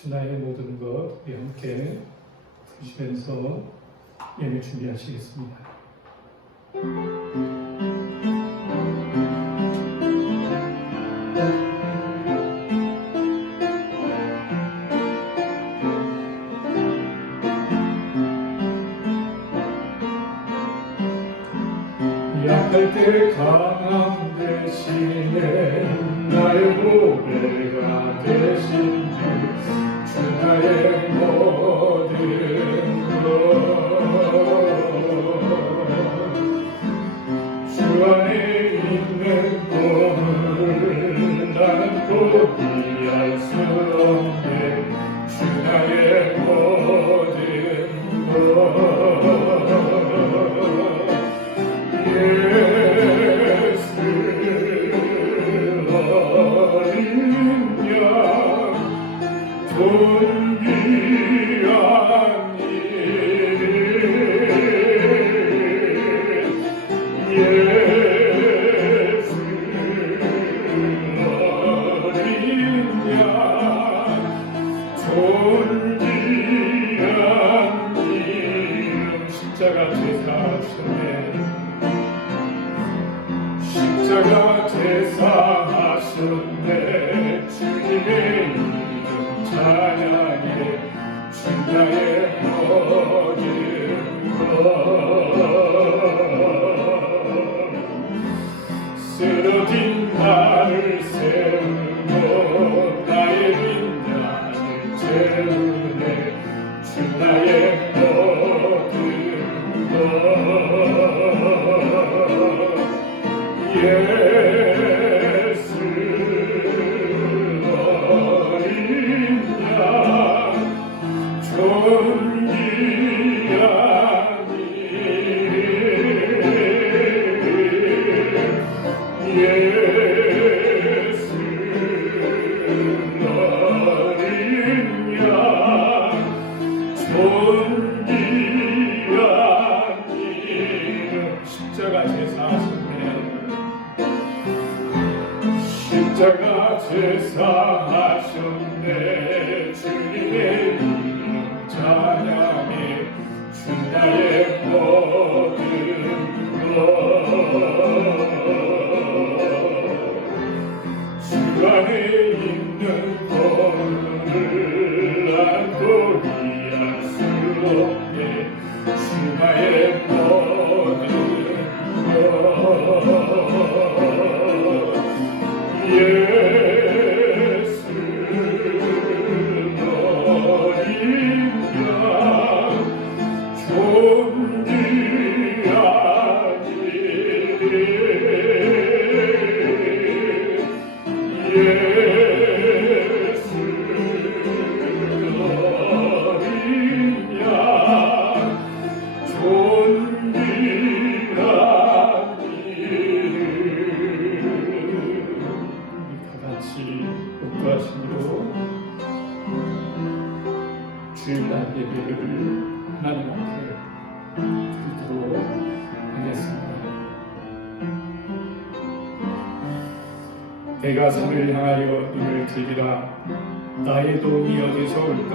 주나의 모든 것 우리 함께 부르시면서 예배 준비하시겠습니다. 약할 때 강함 대신에 나의 보배가 되신 주 나의 모든 것 주 안에 있는 꿈을 나는 포기할 수 없네 주 나의 모든 것 예수 어린 양 존귀한 일 예수 어린 양 존귀한 일 십자가 제사하셨네 십자가 제사하셨네 주님의 이름 찬양해 주 나의 모든 것 쓰러진 나를 세우고 나의 빈잔을 채우네 주 나의 모든 것 예수 어린 양 존귀한 일 예수 어린 양 존귀한 일 십자가 제사하셨네 십자가 제사하셨네 주님의 이름 찬양해 주 나의 모든 것주 안에 있는 것을 난 포기할 수 없네 주 나의 모든 것 예수 어린 양 존귀한 일 예수 어린 양 존귀한 목도하심으로 주일날 예배를 하나님 앞에 드리도록 하겠습니다. 내가 산을 향하여 눈을 들리라 나의 도움이 어디서 올까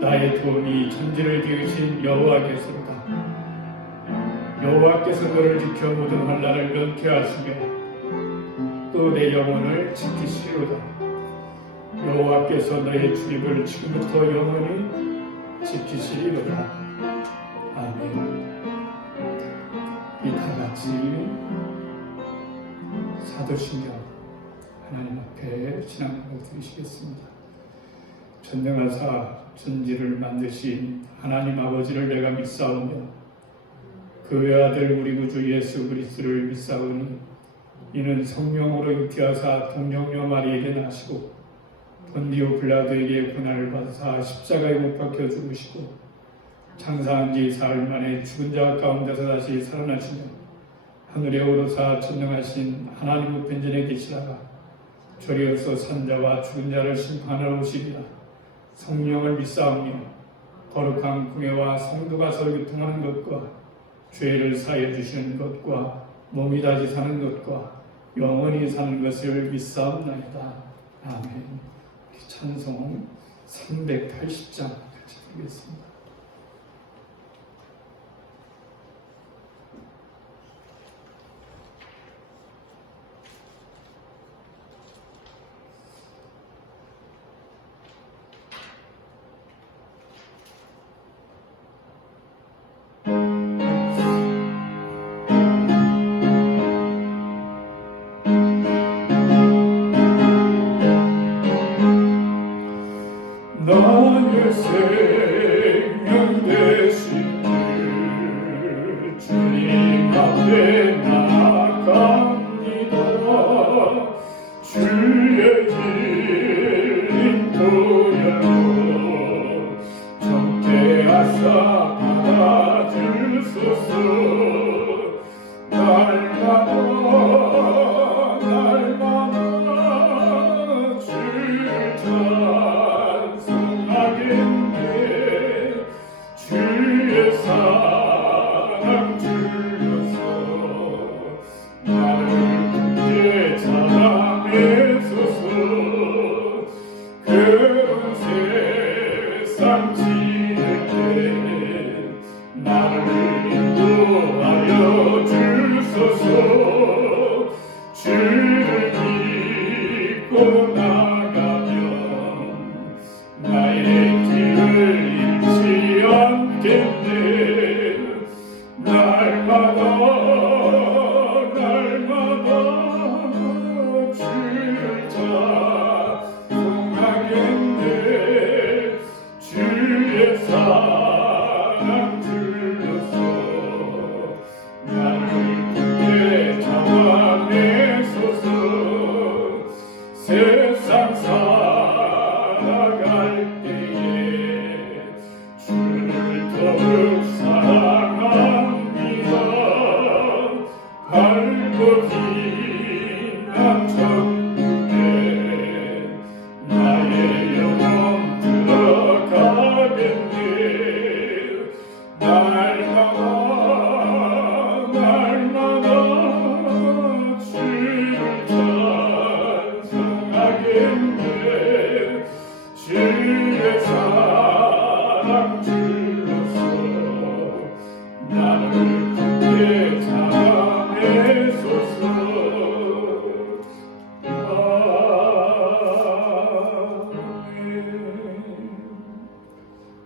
나의 도움이 천지를 지으신 여호와께서로다 여호와께서 너를 지켜 모든 환난을 면케하시며 또 내 영혼을 지키시리로다 여호와께서 너의 출입을 지금부터 영원히 지키시리로다 아멘. 이 다같이 사도신경 하나님 앞에 신앙을 드리시겠습니다. 전능하사 천지를 만드신 하나님 아버지를 내가 믿사오며 그 외아들 우리 구주 예수 그리스도를 믿사오니 이는 성령으로 잉태하사 동정녀 마리에게 나시고 본디오 빌라도에게 고난을 받으사 십자가에 못 박혀 죽으시고 장사한 지 사흘 만에 죽은 자 가운데서 다시 살아나시며 하늘에 오르사 전능하신 하나님 우편전에 계시다가 저리어서 산자와 죽은 자를 심판하러 오시리라 성령을 믿사오며 거룩한 공회와 성도가 서로 교통하는 것과 죄를 사하여 주시는 것과 몸이 다시 사는 것과 영원히 사는 것을 믿사옵나이다. 아멘. 찬송 380장 같이 부르겠습니다. 나의 생명 되신 주 주님 앞에 나아갑니다. 주의 길 인도하여 정죄하사 받아주소서. 날마다 주를 찬송하겠네. 주의 사랑 주여서 나를 굳게 자랑해소서. 그런 세상 지낼 때 나를 인도하여 주소서. 주를 믿고 나가면 나의 길을 잃지 않겠네. 날마다 주를 찬송하겠네. 주의 사랑 들려서 나를 굳게 잡아내소서. 세상 살아갈 때에 주를 더욱 사랑합니다. 밝고 빛난 천국에 나의 영혼 들어가겠네. 날마다 주를 찬송하겠네. 주의 사랑 주로서 나를 굳게 자랑해소서.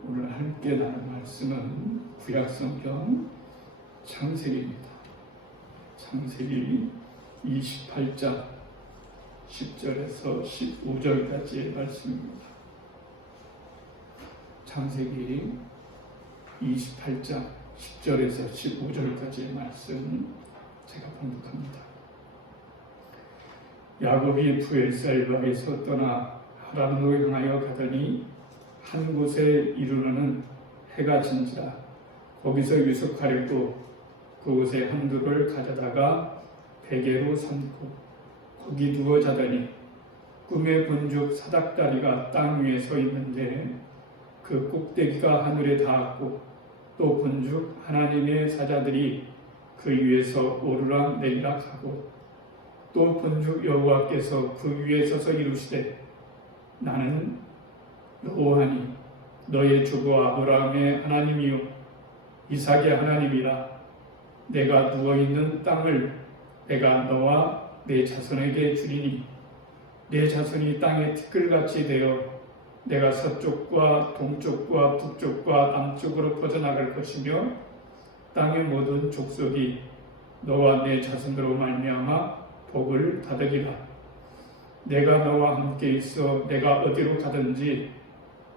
오늘 함께 나눌 말씀은 구약성경 창세기입니다. 창세기 28장 10절에서 15절까지의 말씀입니다. 창세기 28장 10절에서 15절까지의 말씀 제가 봉독합니다. 야곱이 브엘사이바에서 떠나 하란으로 향하여 가더니 한 곳에 이르러는 해가 진지라 거기서 유숙하려고 그곳에 한두를 가져다가 베개로 삼고 거기 누워 자더니 꿈에 본즉 사닥다리가 땅 위에 서 있는데 그 꼭대기가 하늘에 닿았고 또 본즉 하나님의 사자들이 그 위에서 오르락 내리락 하고 또 본즉 여호와께서 그 위에 서서 이루시되 나는 여호와니 너의 주부 아브라함의 하나님이요 이삭의 하나님이라. 내가 누워있는 땅을 내가 너와 내 자손에게 주리니 내 자손이 땅의 티끌같이 되어 내가 서쪽과 동쪽과 북쪽과 남쪽으로 퍼져나갈 것이며 땅의 모든 족속이 너와 내 자손으로 말미암아 복을 받으리라. 내가 너와 함께 있어 내가 어디로 가든지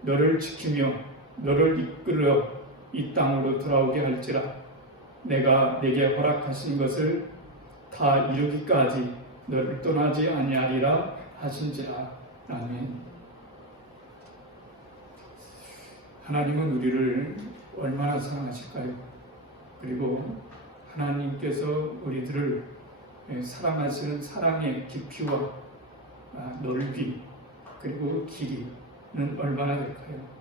너를 지키며 너를 이끌어 이 땅으로 돌아오게 할지라. 내가 내게 허락하신 것을 다 이루기까지 너를 떠나지 아니하리라 하신지라. 아멘. 하나님은 우리를 얼마나 사랑하실까요? 그리고 하나님께서 우리들을 사랑하시는 사랑의 깊이와 넓이 그리고 길이는 얼마나 될까요?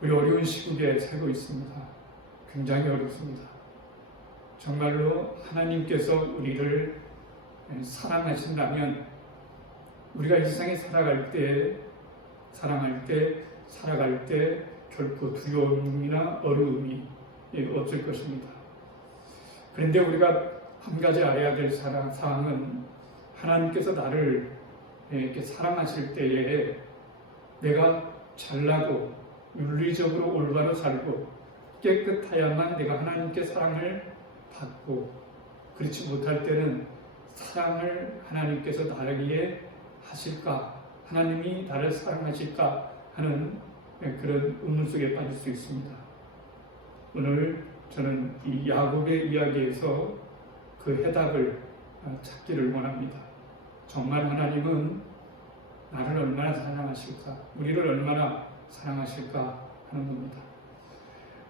우리 어려운 시국에 살고 있습니다. 굉장히 어렵습니다. 정말로 하나님께서 우리를 사랑하신다면 우리가 이 세상에 살아갈 때 사랑할 때, 살아갈 때 결코 두려움이나 어려움이 없을 것입니다. 그런데 우리가 한 가지 알아야 될 사항은 하나님께서 나를 이렇게 사랑하실 때에 내가 잘나고 윤리적으로 올바로 살고 깨끗하야만 내가 하나님께 사랑을 받고, 그렇지 못할 때는 사랑을 하나님께서 나에게 하실까, 하나님이 나를 사랑하실까 하는 그런 의문 속에 빠질 수 있습니다. 오늘 저는 이 야곱의 이야기에서 그 해답을 찾기를 원합니다. 정말 하나님은 나를 얼마나 사랑하실까, 우리를 얼마나 사랑하실까 하는 겁니다.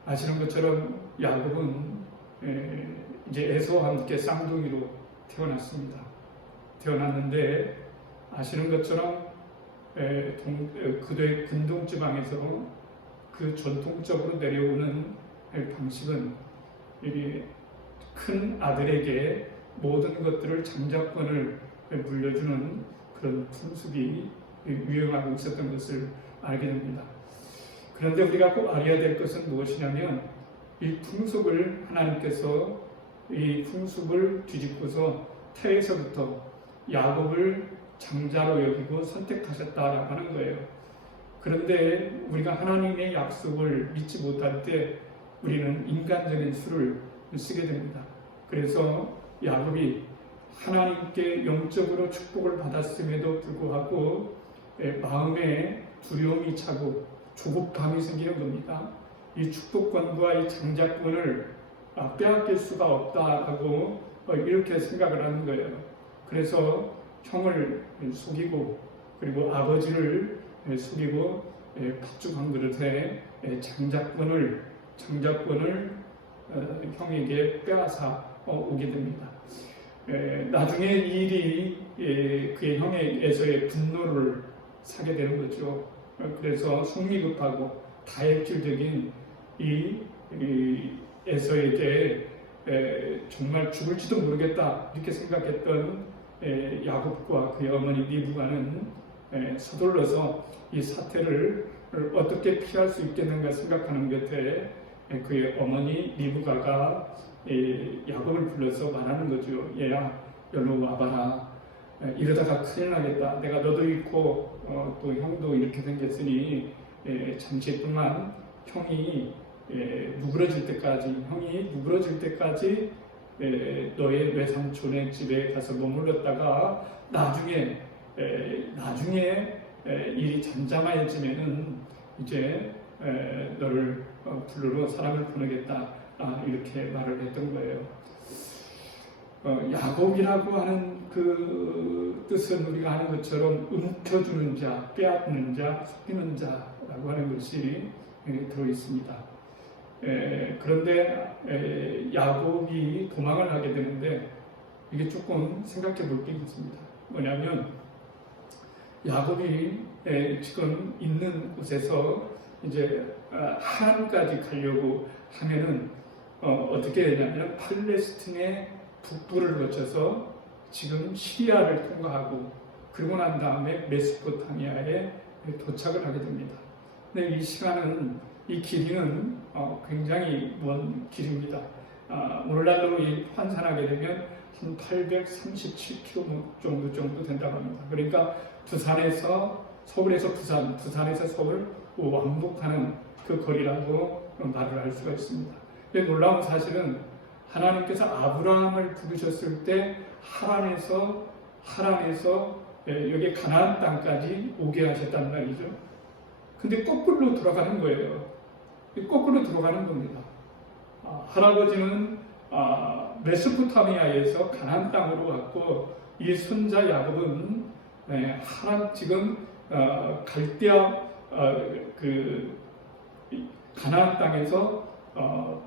아시는 것처럼 야곱은 이제 에서와 함께 쌍둥이로 태어났습니다. 태어났는데 아시는 것처럼 그도의 근동 지방에서 그 전통적으로 내려오는 방식은 큰 아들에게 모든 것들을 장자권을 물려주는 그런 풍습이 유행하고 있었던 것을 알게 됩니다. 그런데 우리가 꼭 알아야 될 것은 무엇이냐면 이 풍습을 하나님께서 이 풍습을 뒤집고서 태에서부터 야곱을 장자로 여기고 선택하셨다라고 하는 거예요. 그런데 우리가 하나님의 약속을 믿지 못할 때 우리는 인간적인 수를 쓰게 됩니다. 그래서 야곱이 하나님께 영적으로 축복을 받았음에도 불구하고 마음에 두려움이 차고 조급함이 생기는 겁니다. 이 축복권과 이 장자권을 빼앗길 수가 없다라고 이렇게 생각을 하는 거예요. 그래서 형을 속이고 그리고 아버지를 속이고 팥죽 한 그릇에 장자권을 형에게 빼앗아 오게 됩니다. 나중에 이 일이 그의 형에게서의 분노를 사게 되는 거죠. 그래서 속미급하고 다혈질적인 이 에서에게 정말 죽을지도 모르겠다 이렇게 생각했던 야곱과 그의 어머니 리브가는 서둘러서 이 사태를 어떻게 피할 수 있겠는가 생각하는 곁에 그의 어머니 리브가가 야곱을 불러서 말하는 거죠. 얘야, 여기로 와봐라. 이러다가 큰일 나겠다. 내가 너도 잃고 또 형도 이렇게 생겼으니 잠시 동안 형이 누그러질 때까지 너의 외삼촌의 집에 가서 머물렀다가 나중에 일이 잠잠해지면은 이제 너를 불러러 사람을 보내겠다. 이렇게 말을 했던 거예요. 야곱이라고 하는 그 뜻은 우리가 아는 것처럼 움켜주는 자, 빼앗는 자, 속이는 자라고 하는 것이 들어있습니다. 그런데 야곱이 도망을 하게 되는데 이게 조금 생각해 볼 게 있습니다. 뭐냐면 야곱이 지금 있는 곳에서 이제 하란까지 가려고 하면은 어떻게 되냐면 팔레스틴의 북부를 거쳐서 지금 시리아를 통과하고 그러고 난 다음에 메소포타미아에 도착을 하게 됩니다. 근데 이 길이는 굉장히 먼 길입니다. 오늘날로 환산하게 되면 한 837km 정도 된다고 합니다. 그러니까 서울에서 부산에서 서울 왕복하는 그 거리라고 말을 할 수가 있습니다. 놀라운 사실은 하나님께서 아브라함을 부르셨을 때 하란에서 여기 가나안 땅까지 오게 하셨단 말이죠. 근데 거꾸로 돌아가는 거예요. 거꾸로 들어가는 겁니다. 할아버지는 메소포타미아에서 가나안 땅으로 갔고 이 손자 야곱은 하란 지금 갈대아 가나안 땅에서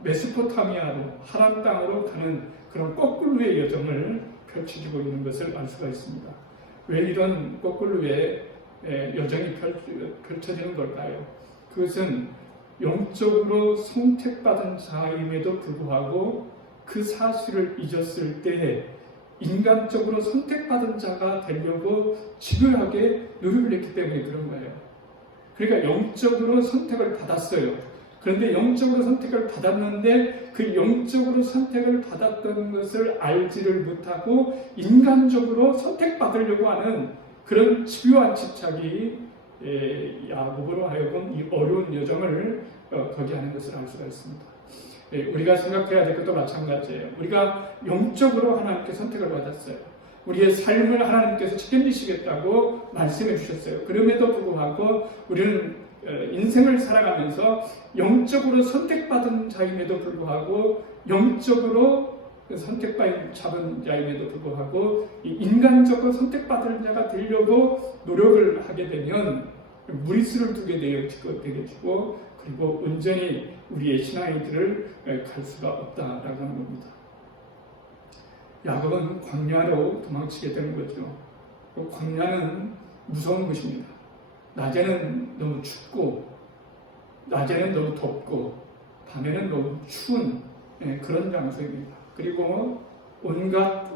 메소포타미아로 하란 땅으로 가는 그런 거꾸로의 여정을 펼쳐지고 있는 것을 알 수가 있습니다. 왜 이런 거꾸로의 여정이 펼쳐지는 걸까요? 그것은 영적으로 선택받은 자임에도 불구하고 그 사실을 잊었을 때 인간적으로 선택받은 자가 되려고 집요하게 노력을 했기 때문에 그런 거예요. 그러니까 영적으로 선택을 받았어요. 그런데 영적으로 선택을 받았는데 그 영적으로 선택을 받았던 것을 알지를 못하고 인간적으로 선택받으려고 하는 그런 집요한 집착이 야곱으로 하여금 이 어려운 여정을 거기 하는 것을 알 수가 있습니다. 우리가 생각해야 될 것도 마찬가지예요. 우리가 영적으로 하나님께 선택을 받았어요. 우리의 삶을 하나님께서 책임지시겠다고 말씀해 주셨어요. 그럼에도 불구하고 우리는 인생을 살아가면서 영적으로 선택받은 자임에도 불구하고 영적으로 선택받은 자임에도 불구하고 인간적으로 선택받은 자가 되려고 노력을 하게 되면 무리수를 두게 되겠고 그리고 온전히 우리의 신앙의 길을 갈 수가 없다라고 하는 겁니다. 야곱은 광야로 도망치게 되는 거죠. 광야는 무서운 곳입니다. 낮에는 너무 춥고 낮에는 너무 덥고 밤에는 너무 추운 그런 장소입니다. 그리고 온갖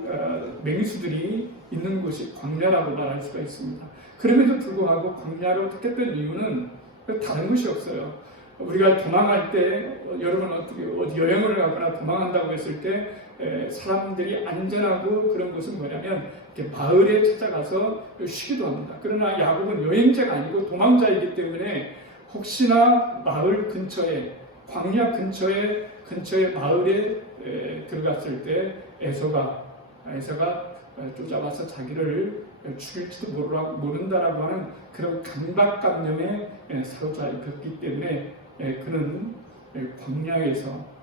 맹수들이 있는 곳이 광야라고 말할 수가 있습니다. 그럼에도 불구하고 광야로 택했던 이유는 다른 것이 없어요. 우리가 도망할 때 여러분 어디 여행을 가거나 도망한다고 했을 때 사람들이 안전하고 그런 곳은 뭐냐면 이렇게 마을에 찾아가서 쉬기도 합니다. 그러나 야곱은 여행자가 아니고 도망자이기 때문에 혹시나 마을 근처에 광야 근처에 마을에 들어갔을 때 에서가 쫓아와서 자기를 죽일지도 모른다라고 하는 그런 강박감념에 사로잡혔기 때문에 그는 광야에서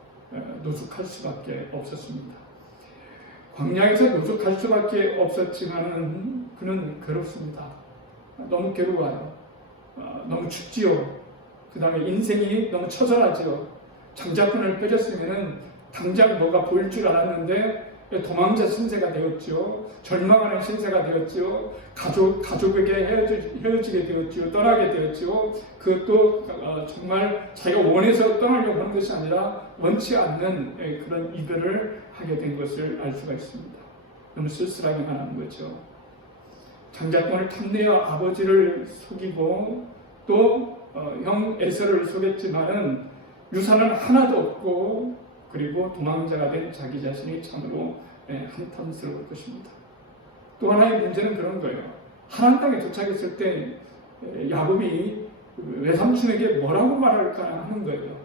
노숙할 수밖에 없었습니다. 광야에서 노숙할 수밖에 없었지만은 그는 괴롭습니다. 너무 괴로워요. 너무 춥지요. 그 다음에 인생이 너무 처절하지요. 장자권을 펴졌으면은 당장 뭐가 보일 줄 알았는데 도망자 신세가 되었죠. 절망하는 신세가 되었죠. 가족에게 헤어지게 되었죠. 떠나게 되었죠. 그것도 정말 자기가 원해서 떠나려고 하는 것이 아니라 원치 않는 그런 이별을 하게 된 것을 알 수가 있습니다. 너무 쓸쓸하게만 하는 거죠. 장자권을 탐내어 아버지를 속이고 또 형 에서를 속였지만은 유산은 하나도 없고 그리고 도망자가 된 자기 자신이 참으로 한탄스러울 것입니다. 또 하나의 문제는 그런 거예요. 하나님 땅에 도착했을 때 야곱이 외삼촌에게 뭐라고 말할까 하는 거예요.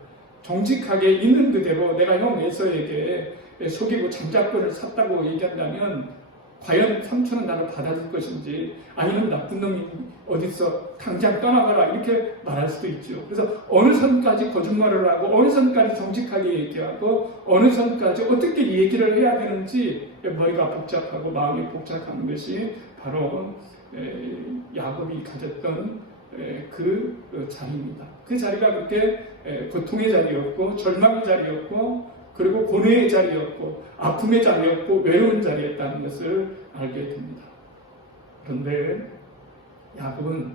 정직하게 있는 그대로 내가 형 에서에게 속이고 장자권을 샀다고 얘기한다면 과연 삼촌은 나를 받아줄 것인지 아니면 나쁜 놈이 어디서 당장 떠나가라 이렇게 말할 수도 있죠. 그래서 어느 선까지 거짓말을 하고 어느 선까지 정직하게 얘기하고 어느 선까지 어떻게 얘기를 해야 되는지 머리가 복잡하고 마음이 복잡한 것이 바로 야곱이 가졌던 그 자리입니다. 그 자리가 그렇게 고통의 자리였고 절망의 자리였고 그리고 고뇌의 자리였고 아픔의 자리였고 외로운 자리였다는 것을 알게 됩니다. 그런데 야곱은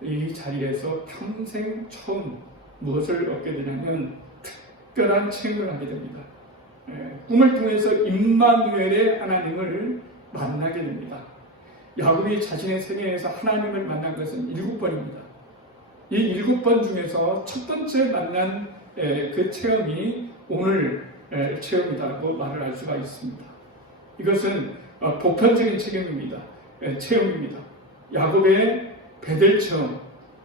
이 자리에서 평생 처음 무엇을 얻게 되냐면 특별한 체험을 하게 됩니다. 꿈을 통해서 임마누엘의 하나님을 만나게 됩니다. 야곱이 자신의 생애에서 하나님을 만난 것은 7번입니다. 이 7번 중에서 첫 번째 만난 그 체험이 오늘 체험이라고 말을 할 수가 있습니다. 이것은 보편적인 체험입니다. 야곱의 베델 체험.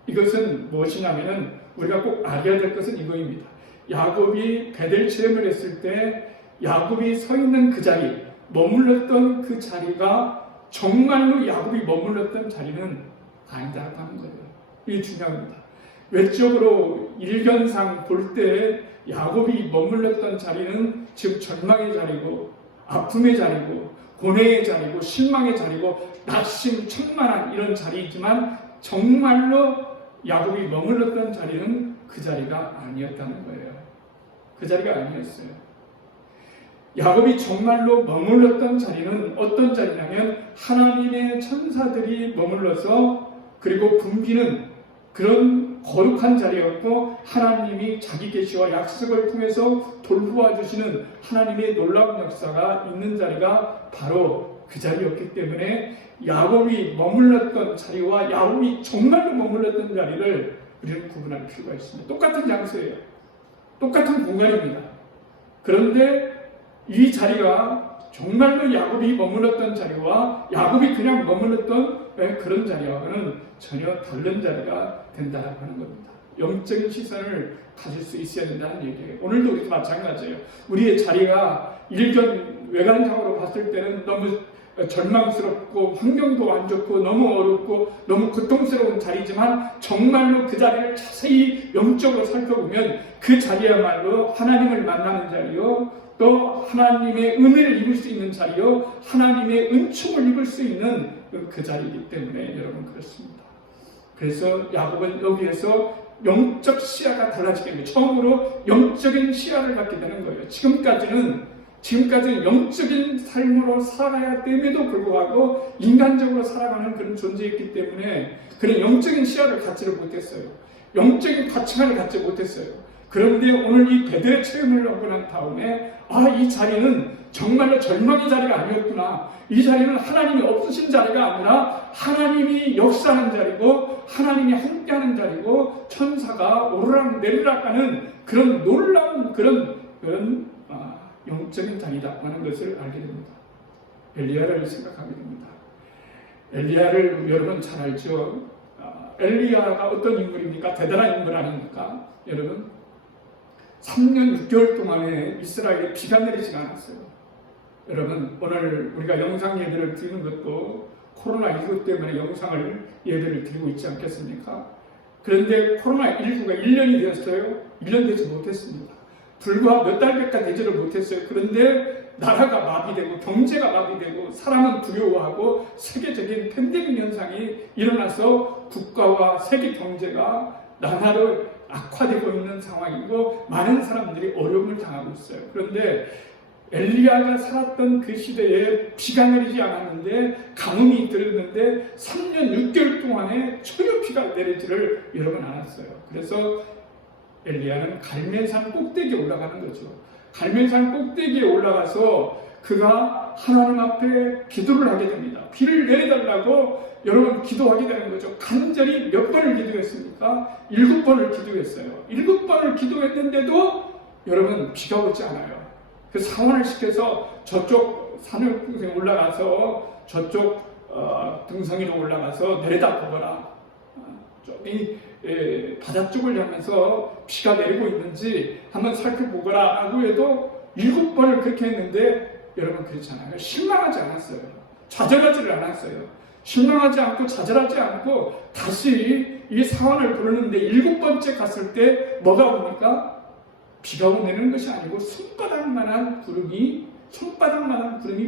이것은 무엇이냐면은 우리가 꼭 알아야 될 것은 이거입니다. 야곱이 베델 체험을 했을 때 야곱이 서 있는 그 자리, 머물렀던 그 자리가 정말로 야곱이 머물렀던 자리는 아니다라고 하는 거예요. 이게 중요합니다. 외적으로 일견상 볼 때 야곱이 머물렀던 자리는 지금 절망의 자리고 아픔의 자리고 고뇌의 자리고 실망의 자리고 낙심 천만한 이런 자리이지만 정말로 야곱이 머물렀던 자리는 그 자리가 아니었다는 거예요. 그 자리가 아니었어요. 야곱이 정말로 머물렀던 자리는 어떤 자리냐면 하나님의 천사들이 머물러서 그리고 붐비는 그런 거룩한 자리였고 하나님이 자기 계시와 약속을 통해서 돌보아 주시는 하나님의 놀라운 역사가 있는 자리가 바로 그 자리였기 때문에 야곱이 머물렀던 자리와 야곱이 정말로 머물렀던 자리를 우리는 구분할 필요가 있습니다. 똑같은 장소예요. 똑같은 공간입니다. 그런데 이 자리가 정말로 야곱이 머물렀던 자리와 야곱이 그냥 머물렀던 그런 자리와는 전혀 다른 자리가 된다고 하는 겁니다. 영적인 시선을 가질 수 있어야 된다는 얘기예요. 오늘도 우리도 마찬가지예요. 우리의 자리가 일견 외관상으로 봤을 때는 너무 절망스럽고 환경도 안 좋고 너무 어렵고 너무 고통스러운 자리지만 정말로 그 자리를 자세히 영적으로 살펴보면 그 자리야말로 하나님을 만나는 자리요, 또 하나님의 은혜를 입을 수 있는 자리요, 하나님의 은총을 입을 수 있는 그 자리이기 때문에 여러분 그렇습니다. 그래서 야곱은 여기에서 영적 시야가 달라지게 됩니다. 처음으로 영적인 시야를 갖게 되는 거예요. 지금까지는 영적인 삶으로 살아야 됨에도 불구하고 인간적으로 살아가는 그런 존재였기 때문에 그런 영적인 시야를 갖지를 못했어요. 영적인 가치관을 갖지 못했어요. 그런데 오늘 이 베델의 체험을 하고 난 다음에 이 자리는 정말로 절망의 자리가 아니었구나. 이 자리는 하나님이 없으신 자리가 아니라 하나님이 역사하는 자리고 하나님이 함께하는 자리고 천사가 오르락 내리락 하는 그런 놀라운 그런 영적인 자리다 하는 것을 알게 됩니다. 엘리야를 생각하게 됩니다. 엘리야를 여러분 잘 알죠? 엘리야가 어떤 인물입니까? 대단한 인물 아닙니까? 여러분 3년 6개월 동안에 이스라엘에 비가 내리지가 않았어요. 여러분 오늘 우리가 영상 예배를 드리는 것도 코로나19 때문에 영상을 예배를 드리고 있지 않겠습니까? 그런데 코로나19가 1년이 되었어요. 1년 되지 못했습니다. 불과 몇 달밖에 되지를 못했어요. 그런데 나라가 마비되고 경제가 마비되고 사람은 두려워하고 세계적인 팬데믹 현상이 일어나서 국가와 세계 경제가 나날이 악화되고 있는 상황이고 많은 사람들이 어려움을 당하고 있어요. 그런데 엘리야가 살았던 그 시대에 비가 내리지 않았는데 가뭄이 들었는데 3년 6개월 동안에 초유 비가 내리지를 여러분 않았어요. 그래서 엘리야는 갈멜산 꼭대기에 올라가는 거죠. 갈멜산 꼭대기에 올라가서 그가 하나님 앞에 기도를 하게 됩니다. 비를 내려달라고 여러분 기도하게 되는 거죠. 간절히 몇 번을 기도했습니까? 7번을 기도했어요. 7번을 기도했는데도 여러분 비가 오지 않아요. 그 상원을 시켜서 저쪽 산을 올라가서 저쪽 등성이로 올라가서 내려다보거라. 저기 바다 쪽을 향해서 비가 내리고 있는지 한번 살펴보거라 하고 해도 7번을 그렇게 했는데 여러분 그렇지 않아요. 실망하지 않았어요. 좌절하지를 않았어요. 실망하지 않고 좌절하지 않고 다시 이 상황을 부르는데 7번째 갔을 때 뭐가 옵니까? 비가 오는 것이 아니고 손바닥만한 구름이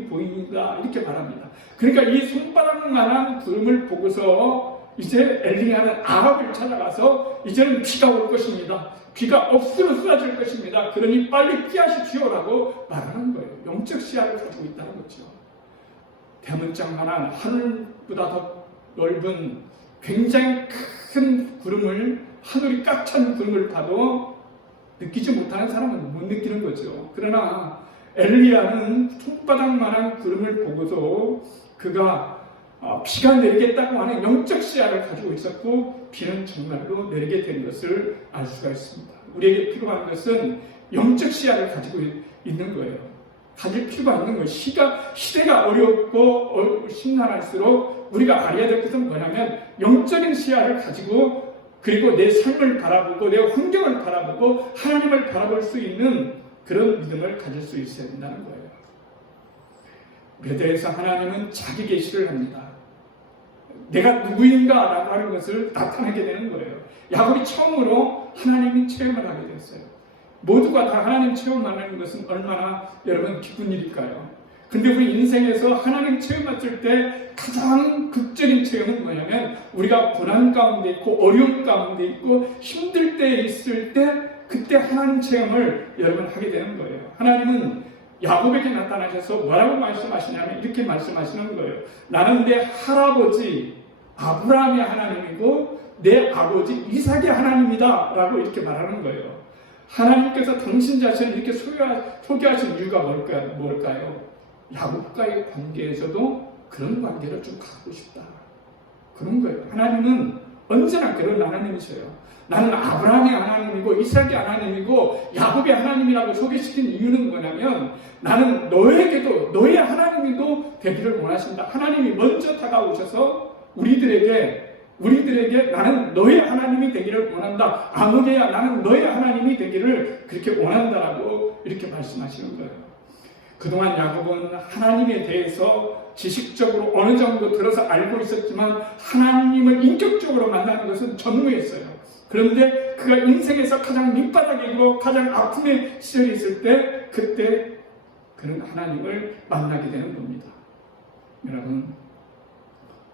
보인다 이렇게 말합니다. 그러니까 이 손바닥만한 구름을 보고서 이제 엘리야는 아합을 찾아가서 이제는 비가 올 것입니다. 비가 억수로 쏟아질 것입니다. 그러니 빨리 피하십시오라고 말하는 거예요. 영적 시야를 가지고 있다는 거죠. 대문짝만한 하늘보다 더 넓은 굉장히 큰 구름을 하늘이 꽉 찬 구름을 봐도 느끼지 못하는 사람은 못 느끼는 거죠. 그러나 엘리야는 손바닥만한 구름을 보고서 그가 비가 내리겠다고 하는 영적 시야를 가지고 있었고 비는 정말로 내리게 된 것을 알 수가 있습니다. 우리에게 필요한 것은 영적 시야를 가지고 있는 거예요. 가질 필요가 있는 거예요. 시대가 어렵고 심란할수록 우리가 알아야 될 것은 뭐냐면 영적인 시야를 가지고 그리고 내 삶을 바라보고 내 환경을 바라보고 하나님을 바라볼 수 있는 그런 믿음을 가질 수 있어야 된다는 거예요. 베델에서 하나님은 자기 계시를 합니다. 내가 누구인가 라고 하는 것을 나타내게 되는 거예요. 야곱이 처음으로 하나님이 체험을 하게 됐어요. 모두가 다 하나님 체험하는 것은 얼마나 여러분 기쁜 일일까요? 근데 우리 인생에서 하나님 체험했을 때 가장 극적인 체험은 뭐냐면 우리가 고난 가운데 있고 어려움 가운데 있고 힘들 때 있을 때 그때 하나님 체험을 여러분 하게 되는 거예요. 하나님은 야곱에게 나타나셔서 뭐라고 말씀하시냐면 이렇게 말씀하시는 거예요. 나는 내 할아버지 아브라함의 하나님이고 내 아버지 이삭의 하나님이다 라고 이렇게 말하는 거예요. 하나님께서 당신 자신을 이렇게 소개하신 이유가 뭘까요? 야곱과의 관계에서도 그런 관계를 좀 갖고 싶다. 그런 거예요. 하나님은 언제나 그런 하나님이세요. 나는 아브라함의 하나님이고 이삭의 하나님이고 야곱의 하나님이라고 소개시킨 이유는 뭐냐면 나는 너에게도 너의 하나님이도 되기를 원하신다. 하나님이 먼저 다가오셔서 우리들에게 나는 너의 하나님이 되기를 원한다. 아무개야 나는 너의 하나님이 되기를 그렇게 원한다라고 이렇게 말씀하시는 거예요. 그동안 야곱은 하나님에 대해서 지식적으로 어느 정도 들어서 알고 있었지만 하나님을 인격적으로 만나는 것은 전무했어요. 그런데 그가 인생에서 가장 밑바닥이고 가장 아픔의 시절이 있을 때 그때 그는 하나님을 만나게 되는 겁니다. 여러분,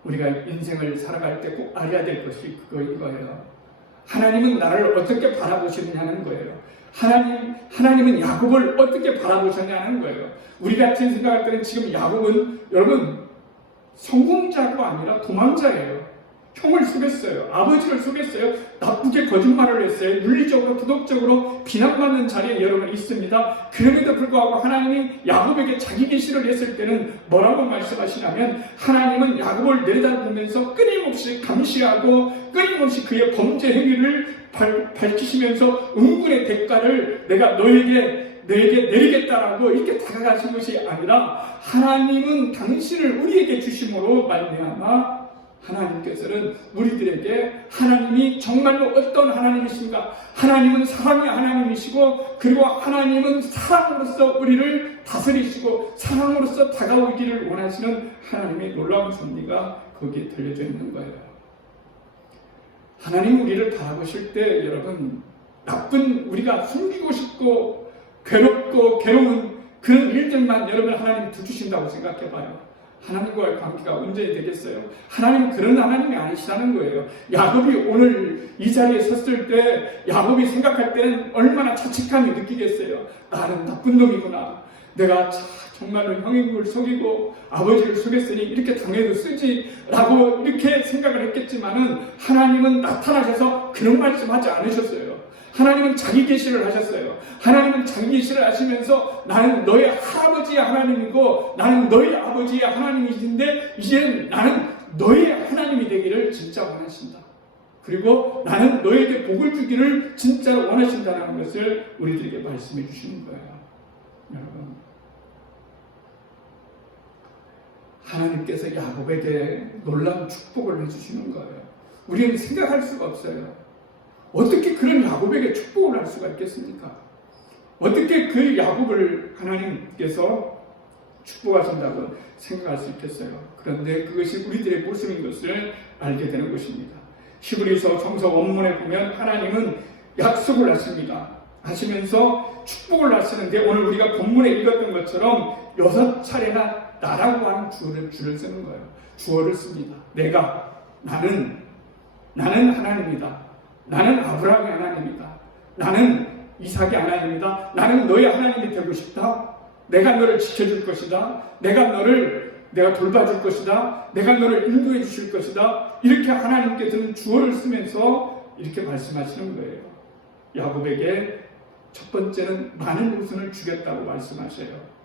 우리가 인생을 살아갈 때 꼭 알아야 될 것이 이거예요. 하나님은 나를 어떻게 바라보시느냐는 거예요. 하나님은 야곱을 어떻게 바라보셨냐는 거예요. 우리 같이 생각할 때는 지금 야곱은 여러분 성공자가 아니라 도망자예요. 형을 속였어요. 아버지를 속였어요. 나쁘게 거짓말을 했어요. 윤리적으로 도덕적으로 비난받는 자리에 여러분 있습니다. 그럼에도 불구하고 하나님이 야곱에게 자기 계시를 했을 때는 뭐라고 말씀하시냐면 하나님은 야곱을 내다보면서 끊임없이 감시하고 끊임없이 그의 범죄 행위를 밝히시면서 응군의 대가를 내가 너에게 내리겠다라고 이렇게 다가가신 것이 아니라 하나님은 당신을 우리에게 주심으로 말미암아 하나님께서는 우리들에게 하나님이 정말로 어떤 하나님이신가? 하나님은 사랑의 하나님이시고 그리고 하나님은 사랑으로서 우리를 다스리시고 사랑으로서 다가오기를 원하시는 하나님의 놀라운 섭리가 거기에 들려져 있는 거예요. 하나님 우리를 바라보실 때 여러분 나쁜 우리가 숨기고 싶고 괴롭고 괴로운 그런 일들만 여러분 하나님 두주신다고 생각해봐요. 하나님과의 관계가 언제 되겠어요? 하나님은 그런 하나님이 아니시라는 거예요. 야곱이 오늘 이 자리에 섰을 때 야곱이 생각할 때는 얼마나 자책감이 느끼겠어요. 나는 나쁜 놈이구나. 내가 정말로 형님을 속이고 아버지를 속였으니 이렇게 당해도 쓰지라고 이렇게 생각을 했겠지만은 하나님은 나타나셔서 그런 말씀하지 않으셨어요. 하나님은 자기 계시를 하셨어요. 하나님은 자기 계시를 하시면서 나는 너의 할아버지의 하나님이고 나는 너의 아버지의 하나님이신데 이제는 나는 너의 하나님이 되기를 진짜 원하신다. 그리고 나는 너에게 복을 주기를 진짜로 원하신다는 것을 우리들에게 말씀해 주시는 거예요. 여러분, 하나님께서 야곱에게 놀라운 축복을 해주시는 거예요. 우리는 생각할 수가 없어요. 어떻게 그런 야곱에게 축복을 할 수가 있겠습니까? 어떻게 그 야곱을 하나님께서 축복하신다고 생각할 수 있겠어요? 그런데 그것이 우리들의 모습인 것을 알게 되는 것입니다. 히브리서 정서 원문에 보면 하나님은 약속을 하시면서 축복을 하시는데 오늘 우리가 본문에 읽었던 것처럼 6차례나 나라고 하는 주어를 쓰는 거예요. 주어를 씁니다. 나는 하나님이다. 나는 아브라함의 하나님이다. 나는 이삭의 하나님이다. 나는 너의 하나님이 되고 싶다. 내가 너를 지켜줄 것이다. 내가 돌봐줄 것이다. 내가 너를 인도해 주실 것이다. 이렇게 하나님께서는 주어를 쓰면서 이렇게 말씀하시는 거예요. 야곱에게 첫 번째는 많은 후손을 주겠다고 말씀하셔요.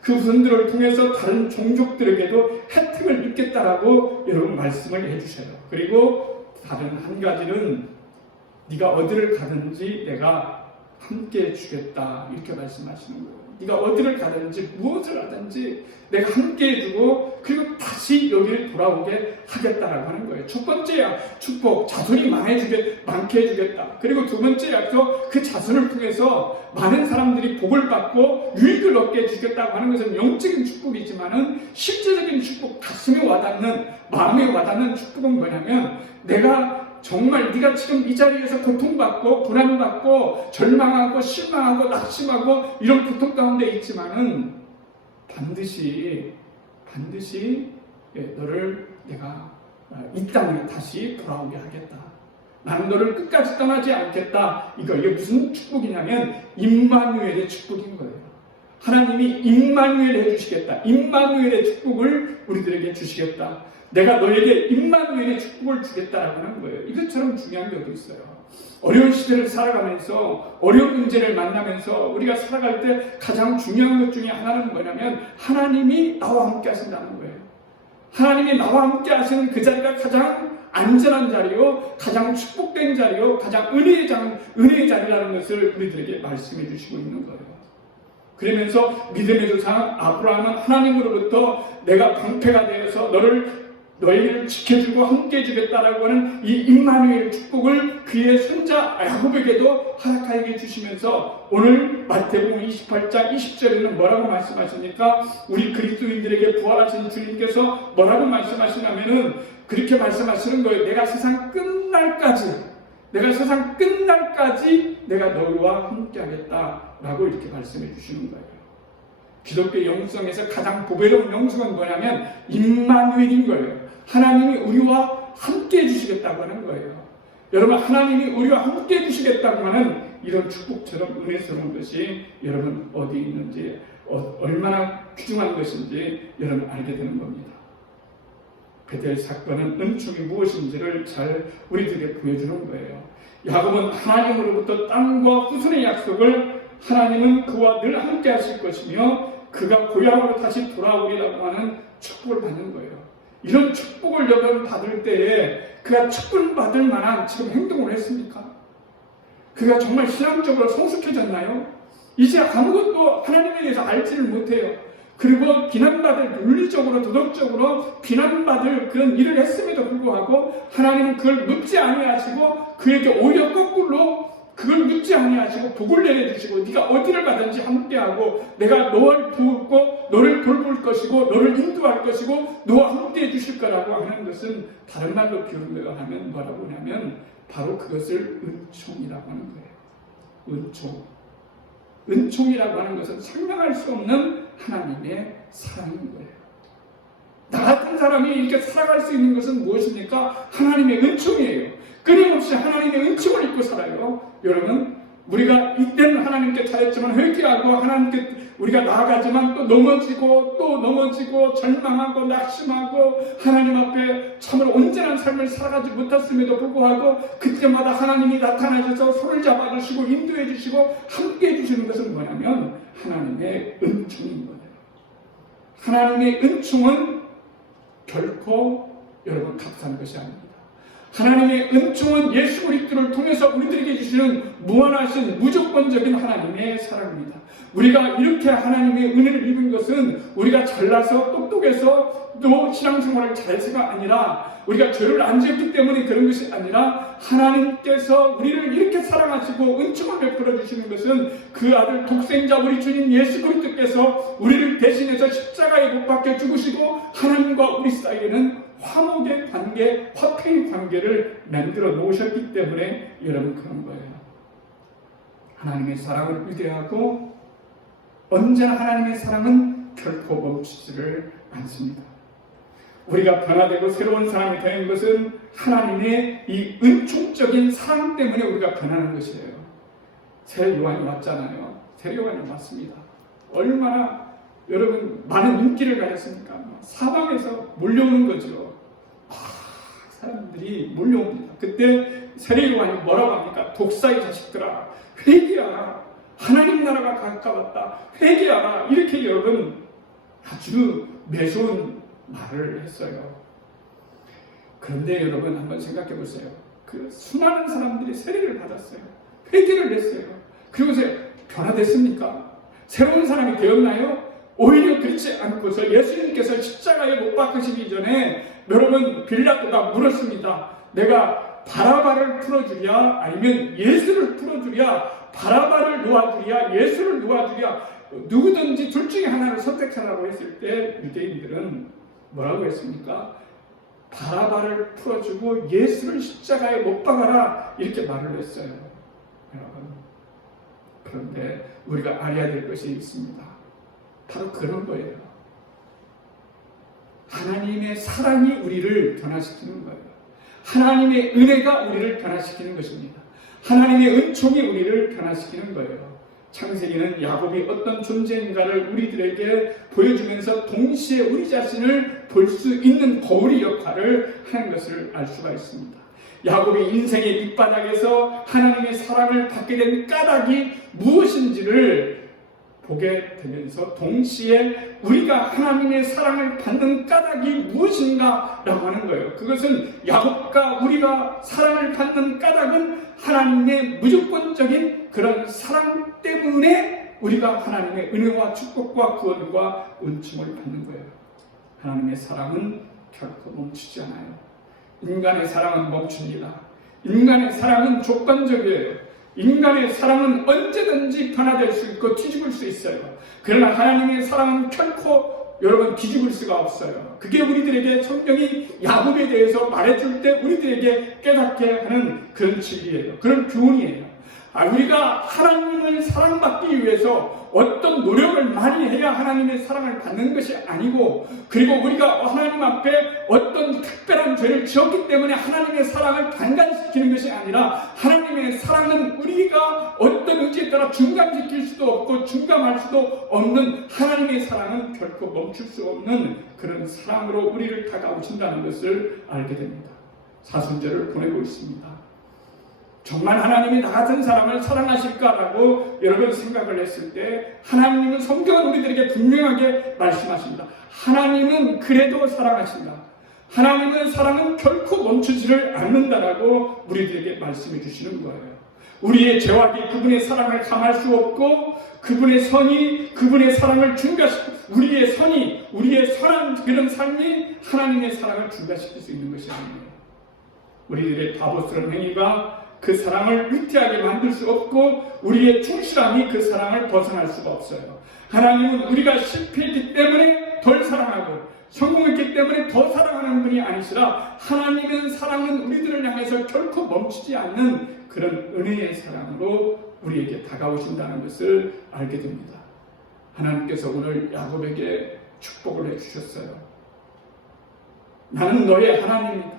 그 후손들을 통해서 다른 종족들에게도 혜택을 입겠다라고 여러분 말씀을 해주셔요. 그리고 다른 한 가지는 네가 어디를 가든지 내가 함께 주겠다 이렇게 말씀하시는 거예요. 네가 어디를 가든지 무엇을 하든지 내가 함께 해주고 그리고 다시 여기를 돌아오게 하겠다라고 하는 거예요. 첫 번째 축복, 자손이 많게 해주겠다. 그리고 두 번째 약속, 그 자손을 통해서 많은 사람들이 복을 받고 유익을 얻게 해주겠다고 하는 것은 영적인 축복이지만은 실제적인 축복, 가슴에 와닿는, 마음에 와닿는 축복은 뭐냐면 내가 정말 네가 지금 이 자리에서 고통받고 불안받고 절망하고 실망하고 낙심하고 이런 고통 가운데 있지만은 반드시 너를 내가 이 땅에 다시 돌아오게 하겠다. 나는 너를 끝까지 떠나지 않겠다. 이게 무슨 축복이냐면 임마누엘의 축복인 거예요. 하나님이 임마누엘 해주시겠다. 임마누엘의 축복을 우리들에게 주시겠다. 내가 너에게 임마누엘의 축복을 주겠다라고 하는 거예요. 이것처럼 중요한 게 어디 있어요? 어려운 시대를 살아가면서 어려운 문제를 만나면서 우리가 살아갈 때 가장 중요한 것 중에 하나는 뭐냐면 하나님이 나와 함께 하신다는 거예요. 하나님이 나와 함께 하시는 그 자리가 가장 안전한 자리요, 가장 축복된 자리요, 가장 은혜의 자리라는 것을 우리들에게 말씀해 주시고 있는 거예요. 그러면서 믿음의 조상 아브라함은 하나님으로부터 내가 방패가 되어서 너희를 지켜주고 함께 해주겠다라고 하는 이 임마누엘 축복을 그의 손자 야곱에게도 허락하게 주시면서 오늘 마태복음 28장 20절에는 뭐라고 말씀하십니까? 우리 그리스도인들에게 부활하신 주님께서 뭐라고 말씀하시냐면은 그렇게 말씀하시는 거예요. 내가 세상 끝날까지 내가 너희와 함께 하겠다라고 이렇게 말씀해 주시는 거예요. 기독교 영성에서 가장 보배로운 영성은 뭐냐면 임마누엘인 거예요. 하나님이 우리와 함께 해주시겠다고 하는 거예요. 여러분, 하나님이 우리와 함께 해주시겠다고 하는 이런 축복처럼 은혜스러운 것이 여러분 어디 있는지, 얼마나 귀중한 것인지 여러분 알게 되는 겁니다. 베델 사건은 은총이 무엇인지를 잘 우리들에게 보여주는 거예요. 야곱은 하나님으로부터 땅과 후손의 약속을, 하나님은 그와 늘 함께 하실 것이며 그가 고향으로 다시 돌아오리라고 하는 축복을 받는 거예요. 이런 축복을 여러분 받을 때에 그가 축복받을 만한 지금 행동을 했습니까? 그가 정말 신앙적으로 성숙해졌나요? 이제 아무것도 하나님에 대해서 알지를 못해요. 그리고 비난받을, 윤리적으로 도덕적으로 비난받을 그런 일을 했음에도 불구하고 하나님은 그걸 묻지 아니하시고 그에게 오히려 거꾸로 그걸 묻지 아니하시고 복을 내려주시고 네가 어디를 가든지 함께하고 내가 너를 도우고 너를 돌볼 것이고 너를 인도할 것이고 너와 함께 해주실 거라고 하는 것은 다른 말로 비유를 하면 뭐라고 하냐면 바로 그것을 은총이라고 하는 거예요. 은총이라고 하는 것은 설명할 수 없는 하나님의 사랑인 거예요. 나 같은 사람이 이렇게 살아갈 수 있는 것은 무엇입니까? 하나님의 은총이에요. 끊임없이 하나님의 은총을 입고 살아요. 여러분, 우리가 이때는 하나님께 잘했지만 회개하고 하나님께 우리가 나아가지만 또 넘어지고 절망하고 낙심하고 하나님 앞에 참으로 온전한 삶을 살아가지 못했음에도 불구하고 그때마다 하나님이 나타나셔서 손을 잡아주시고 인도해 주시고 함께 해주시는 것은 뭐냐면 하나님의 은총인 거예요. 하나님의 은총은 결코 여러분 값싼 것이 아닙니다. 하나님의 은총은 예수 그리스도를 통해서 우리들에게 주시는 무한하신 무조건적인 하나님의 사랑입니다. 우리가 이렇게 하나님의 은혜를 입은 것은 우리가 잘나서 똑똑해서 또 신앙생활을 잘해서가 아니라 우리가 죄를 안 지었기 때문에 그런 것이 아니라 하나님께서 우리를 이렇게 사랑하시고 은총을 베풀어 주시는 것은 그 아들 독생자 우리 주님 예수 그리스도께서 우리를 대신해서 십자가에 못 박혀 죽으시고 하나님과 우리 사이에는 화목의 관계, 화평의 관계를 만들어 놓으셨기 때문에 여러분 그런 거예요. 하나님의 사랑을 위대하고 언제나 하나님의 사랑은 결코 멈추지를 않습니다. 우리가 변화되고 새로운 사람이 되는 것은 하나님의 이 은총적인 사랑 때문에 우리가 변하는 것이에요. 새 요한이 왔잖아요. 새 요한이 왔습니다. 얼마나 여러분 많은 인기를 가졌습니까? 사방에서 몰려오는 거죠. 사람들이 몰려옵니다. 그때 세례 요한이 뭐라고 합니까? 독사의 자식들아 회개하라. 하나님 나라가 가까웠다. 회개하라. 이렇게 여러분 아주 매서운 말을 했어요. 그런데 여러분 한번 생각해 보세요. 그 수많은 사람들이 세례를 받았어요. 회개를 냈어요. 그리고서 변화됐습니까? 새로운 사람이 되었나요? 오히려 그렇지 않고서 예수님께서 십자가에 못 박히시기 전에 여러분 빌라도가 물었습니다. 내가 바라바를 풀어주랴 아니면 예수를 풀어주랴, 바라바를 놓아주랴 예수를 놓아주랴, 누구든지 둘 중에 하나를 선택하라고 했을 때 유대인들은 뭐라고 했습니까? 바라바를 풀어주고 예수를 십자가에 못 박아라 이렇게 말을 했어요. 여러분, 그런데 우리가 알아야 될 것이 있습니다. 바로 그런 거예요. 하나님의 사랑이 우리를 변화시키는 거예요. 하나님의 은혜가 우리를 변화시키는 것입니다. 하나님의 은총이 우리를 변화시키는 거예요. 창세기는 야곱이 어떤 존재인가를 우리들에게 보여주면서 동시에 우리 자신을 볼 수 있는 거울의 역할을 하는 것을 알 수가 있습니다. 야곱이 인생의 밑바닥에서 하나님의 사랑을 받게 된 까닭이 무엇인지를 보게 되면서 동시에 우리가 하나님의 사랑을 받는 까닭이 무엇인가 라고 하는 거예요. 그것은 야곱과 우리가 사랑을 받는 까닭은 하나님의 무조건적인 그런 사랑 때문에 우리가 하나님의 은혜와 축복과 구원과 은총을 받는 거예요. 하나님의 사랑은 결코 멈추지 않아요. 인간의 사랑은 멈춥니다. 인간의 사랑은 조건적이에요. 인간의 사랑은 언제든지 변화될 수 있고 뒤집을 수 있어요. 그러나 하나님의 사랑은 결코 여러분 뒤집을 수가 없어요. 그게 우리들에게 성경이 야곱에 대해서 말해줄 때 우리들에게 깨닫게 하는 그런 진리예요. 그런 교훈이에요. 우리가 하나님을 사랑받기 위해서 어떤 노력을 많이 해야 하나님의 사랑을 받는 것이 아니고, 그리고 우리가 하나님 앞에 어떤 특별한 죄를 지었기 때문에 하나님의 사랑을 단간시키는 것이 아니라, 하나님의 사랑은 우리가 어떤 의지에 따라 중단시킬 수도 없고 중감할 수도 없는 하나님의 사랑은 결코 멈출 수 없는 그런 사랑으로 우리를 다가오신다는 것을 알게 됩니다. 사순절을 보내고 있습니다. 정말 하나님이 나 같은 사람을 사랑하실까라고 여러분 생각을 했을 때, 하나님은 성경은 우리들에게 분명하게 말씀하십니다. 하나님은 그래도 사랑하신다. 하나님의 사랑은 결코 멈추지를 않는다라고 우리들에게 말씀해 주시는 거예요. 우리의 죄악이 그분의 사랑을 감할 수 없고, 그분의 선이 그분의 사랑을 우리의 선이, 우리의 선한 그런 삶이 하나님의 사랑을 중단시킬 수 있는 것이 아니에요. 우리들의 바보스러운 행위가 그 사랑을 위태하게 만들 수 없고, 우리의 충실함이 그 사랑을 벗어날 수가 없어요. 하나님은 우리가 실패했기 때문에 덜 사랑하고 성공했기 때문에 더 사랑하는 분이 아니시라, 하나님의 사랑은 우리들을 향해서 결코 멈추지 않는 그런 은혜의 사랑으로 우리에게 다가오신다는 것을 알게 됩니다. 하나님께서 오늘 야곱에게 축복을 해주셨어요. 나는 너의 하나님이다.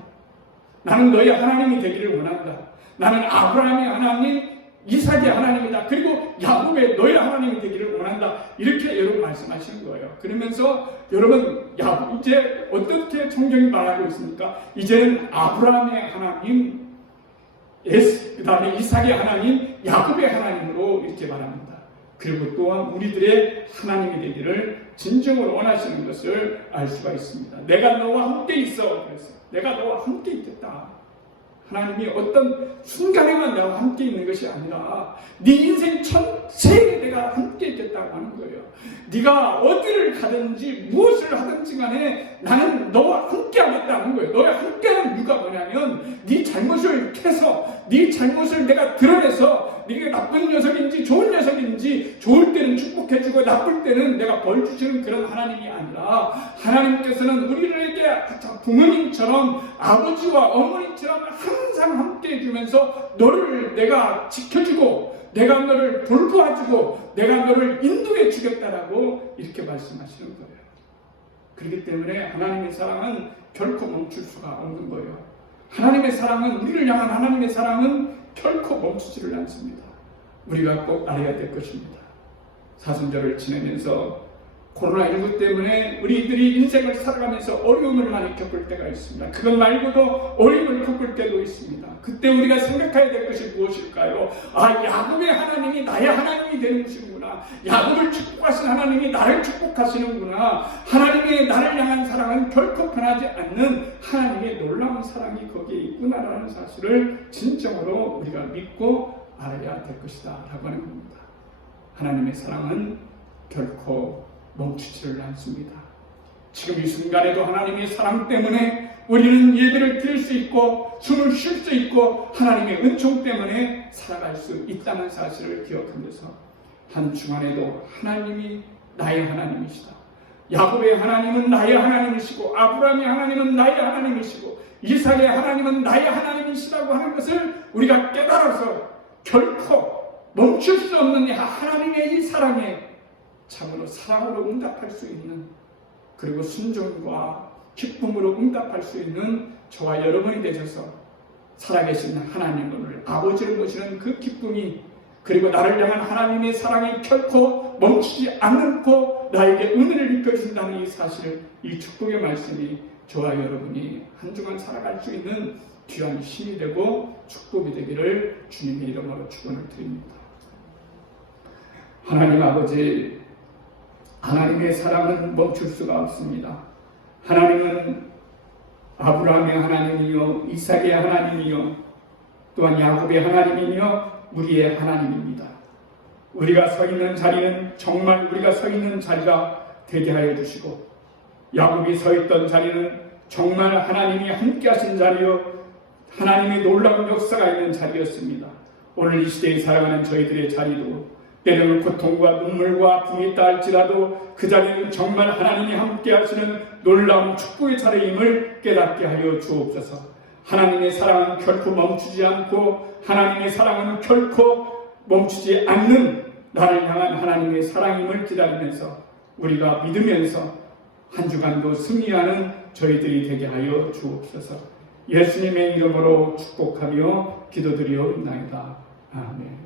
나는 너의 하나님이 되기를 원한다. 나는 아브라함의 하나님, 이삭의 하나님이다. 그리고 야곱의 너의 하나님이 되기를 원한다. 이렇게 여러분 말씀하시는 거예요. 그러면서 여러분, 이제 어떻게 성경이 말하고 있습니까? 이제는 아브라함의 하나님, 그 다음에 이삭의 하나님, 야곱의 하나님으로 이렇게 말합니다. 그리고 또한 우리들의 하나님이 되기를 진정으로 원하시는 것을 알 수가 있습니다. 내가 너와 함께 있어. 그래서 내가 너와 함께 있겠다. 하나님이 어떤 순간에만 나와 함께 있는 것이 아니라 네 인생 전체에 내가 함께 있겠다고 하는 거예요. 네가 어디를 가든지 무엇을 하든지 간에 나는 너와 함께 하겠다는 거예요. 너와 함께하는 이유가 뭐냐면, 네 잘못을 캐서, 네 잘못을 내가 드러내서, 네가 나쁜 녀석인지 좋은 녀석인지, 좋을 때는 축복해주고 나쁠 때는 내가 벌 주시는 그런 하나님이 아니라, 하나님께서는 우리에게 부모님처럼, 아버지와 어머니처럼 항상 함께 해주면서 너를 내가 지켜주고, 내가 너를 돌보아주고, 내가 너를 인도해 주겠다라고 이렇게 말씀하시는 거예요. 그렇기 때문에 하나님의 사랑은 결코 멈출 수가 없는 거예요. 하나님의 사랑은, 우리를 향한 하나님의 사랑은 결코 멈추지를 않습니다. 우리가 꼭 알아야 될 것입니다. 사순절을 지내면서 코로나19 때문에 우리들이 인생을 살아가면서 어려움을 많이 겪을 때가 있습니다. 그것 말고도 어려움을 겪을 때도 있습니다. 그때 우리가 생각해야 될 것이 무엇일까요? 야곱의 하나님이 나의 하나님이 되는 것이구나. 야곱을 축복하신 하나님이 나를 축복하시는구나. 하나님의 나를 향한 사랑은 결코 변하지 않는 하나님의 놀라운 사랑이 거기에 있구나라는 사실을 진정으로 우리가 믿고 알아야 될 것이다 라고 하는 겁니다. 하나님의 사랑은 결코 멈추지를 않습니다. 지금 이 순간에도 하나님의 사랑 때문에 우리는 예배를 드릴 수 있고 숨을 쉴 수 있고 하나님의 은총 때문에 살아갈 수 있다는 사실을 기억하면서, 한 주간에도 하나님이 나의 하나님이시다. 야곱의 하나님은 나의 하나님이시고, 아브라함의 하나님은 나의 하나님이시고, 이삭의 하나님은 나의 하나님이시라고 하는 것을 우리가 깨달아서 결코 멈출 수 없는 하나님의 이 사랑에 참으로 사랑으로 응답할 수 있는, 그리고 순종과 기쁨으로 응답할 수 있는 저와 여러분이 되셔서 살아계신 하나님을, 아버지를 모시는 그 기쁨이, 그리고 나를 향한 하나님의 사랑이 결코 멈추지 않고 나에게 은혜를 입혀준다는 이 사실, 이 축복의 말씀이 저와 여러분이 한 주간 살아갈 수 있는 귀한 힘이 되고 축복이 되기를 주님의 이름으로 축원을 드립니다. 하나님 아버지, 하나님의 사랑은 멈출 수가 없습니다. 하나님은 아브라함의 하나님이요, 이삭의 하나님이요, 또한 야곱의 하나님이며 우리의 하나님입니다. 우리가 서 있는 자리는 정말 우리가 서 있는 자리가 되게 하여 주시고, 야곱이 서 있던 자리는 정말 하나님이 함께 하신 자리요, 하나님의 놀라운 역사가 있는 자리였습니다. 오늘 이 시대에 살아가는 저희들의 자리도 때로는 고통과 눈물과 아픔이 있다 할지라도 그 자리는 정말 하나님이 함께 하시는 놀라운 축복의 자리임을 깨닫게 하여 주옵소서. 하나님의 사랑은 결코 멈추지 않고 하나님의 사랑은 결코 멈추지 않는 나를 향한 하나님의 사랑임을 기다리면서 우리가 믿으면서 한 주간도 승리하는 저희들이 되게 하여 주옵소서. 예수님의 이름으로 축복하며 기도드리옵나이다. 아멘.